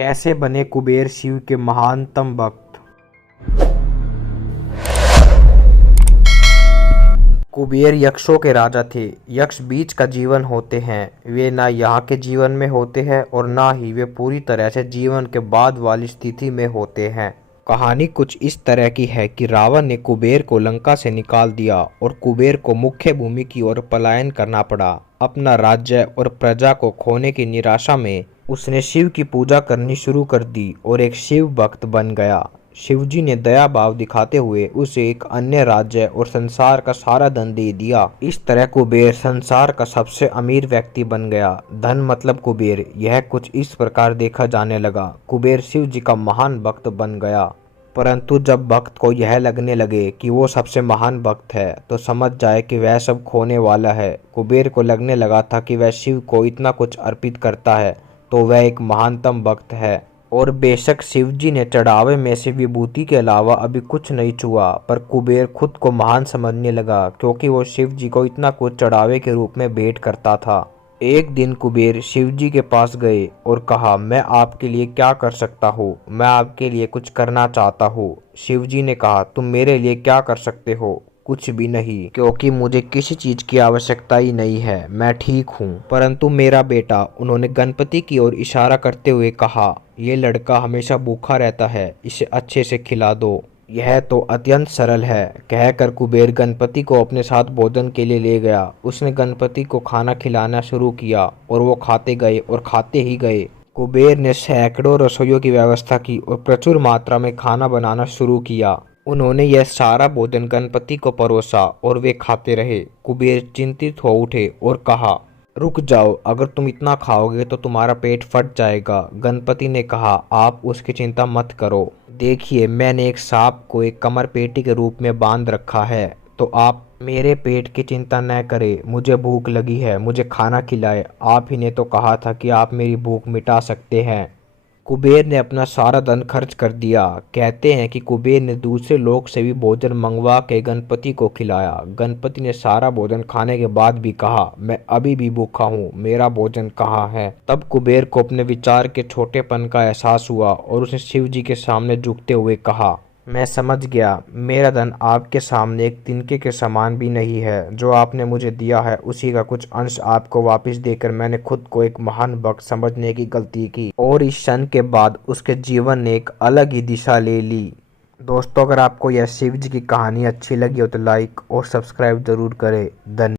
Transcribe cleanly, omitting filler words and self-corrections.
कैसे बने कुबेर शिव के महानतम भक्त। कुबेर यक्षों के राजा थे। यक्ष बीच का जीवन होते हैं। वे ना यहाँ के जीवन में होते हैं और ना ही वे पूरी तरह से जीवन के बाद वाली स्थिति में होते हैं। कहानी कुछ इस तरह की है कि रावण ने कुबेर को लंका से निकाल दिया और कुबेर को मुख्य भूमि की ओर पलायन करना पड़ा। अपना राज्य और प्रजा को खोने की निराशा में उसने शिव की पूजा करनी शुरू कर दी और एक शिव भक्त बन गया। शिवजी ने दया भाव दिखाते हुए उसे एक अन्य राज्य और संसार का सारा धन दे दिया। इस तरह कुबेर संसार का सबसे अमीर व्यक्ति बन गया। धन मतलब कुबेर। यह कुछ इस प्रकार देखा जाने लगा। कुबेर शिव जी का महान भक्त बन गया। परंतु जब भक्त को यह लगने लगे कि वो सबसे महान भक्त है तो समझ जाए कि वह सब खोने वाला है। कुबेर को लगने लगा था कि वह शिव को इतना कुछ अर्पित करता है तो वह एक महानतम भक्त है। और बेशक शिवजी ने चढ़ावे में से विभूति के अलावा अभी कुछ नहीं छुआ, पर कुबेर खुद को महान समझने लगा क्योंकि वो शिवजी को इतना कुछ चढ़ावे के रूप में भेंट करता था। एक दिन कुबेर शिवजी के पास गए और कहा, मैं आपके लिए क्या कर सकता हूँ? मैं आपके लिए कुछ करना चाहता हूँ। शिवजी ने कहा, तुम मेरे लिए क्या कर सकते हो? कुछ भी नहीं, क्योंकि मुझे किसी चीज की आवश्यकता ही नहीं है, मैं ठीक हूँ। परंतु मेरा बेटा, उन्होंने गणपति की ओर इशारा करते हुए कहा, ये लड़का हमेशा भूखा रहता है, इसे अच्छे से खिला दो। यह तो अत्यंत सरल है, कहकर कुबेर गणपति को अपने साथ भोजन के लिए ले गया। उसने गणपति को खाना खिलाना शुरू किया और वो खाते गए और खाते ही गए। कुबेर ने सैकड़ों रसोइयों की व्यवस्था की और प्रचुर मात्रा में खाना बनाना शुरू किया। उन्होंने यह सारा भोजन गणपति को परोसा और वे खाते रहे। कुबेर चिंतित हो उठे और कहा, रुक जाओ, अगर तुम इतना खाओगे तो तुम्हारा पेट फट जाएगा। गणपति ने कहा, आप उसकी चिंता मत करो। देखिए, मैंने एक सांप को एक कमर पेटी के रूप में बांध रखा है, तो आप मेरे पेट की चिंता न करें। मुझे भूख लगी है, मुझे खाना खिलाए। आप ही ने तो कहा था कि आप मेरी भूख मिटा सकते हैं। कुबेर ने अपना सारा धन खर्च कर दिया। कहते हैं कि कुबेर ने दूसरे लोक से भी भोजन मंगवा के गणपति को खिलाया। गणपति ने सारा भोजन खाने के बाद भी कहा, मैं अभी भी भूखा हूँ, मेरा भोजन कहाँ है? तब कुबेर को अपने विचार के छोटेपन का एहसास हुआ और उसने शिव जी के सामने झुकते हुए कहा, मैं समझ गया, मेरा धन आपके सामने एक तिनके के समान भी नहीं है। जो आपने मुझे दिया है उसी का कुछ अंश आपको वापस देकर मैंने खुद को एक महान भक्त समझने की गलती की। और इस क्षण के बाद उसके जीवन ने एक अलग ही दिशा ले ली। दोस्तों, अगर आपको यह शिव जी की कहानी अच्छी लगी हो तो लाइक और सब्सक्राइब जरूर करें। धन्यवाद।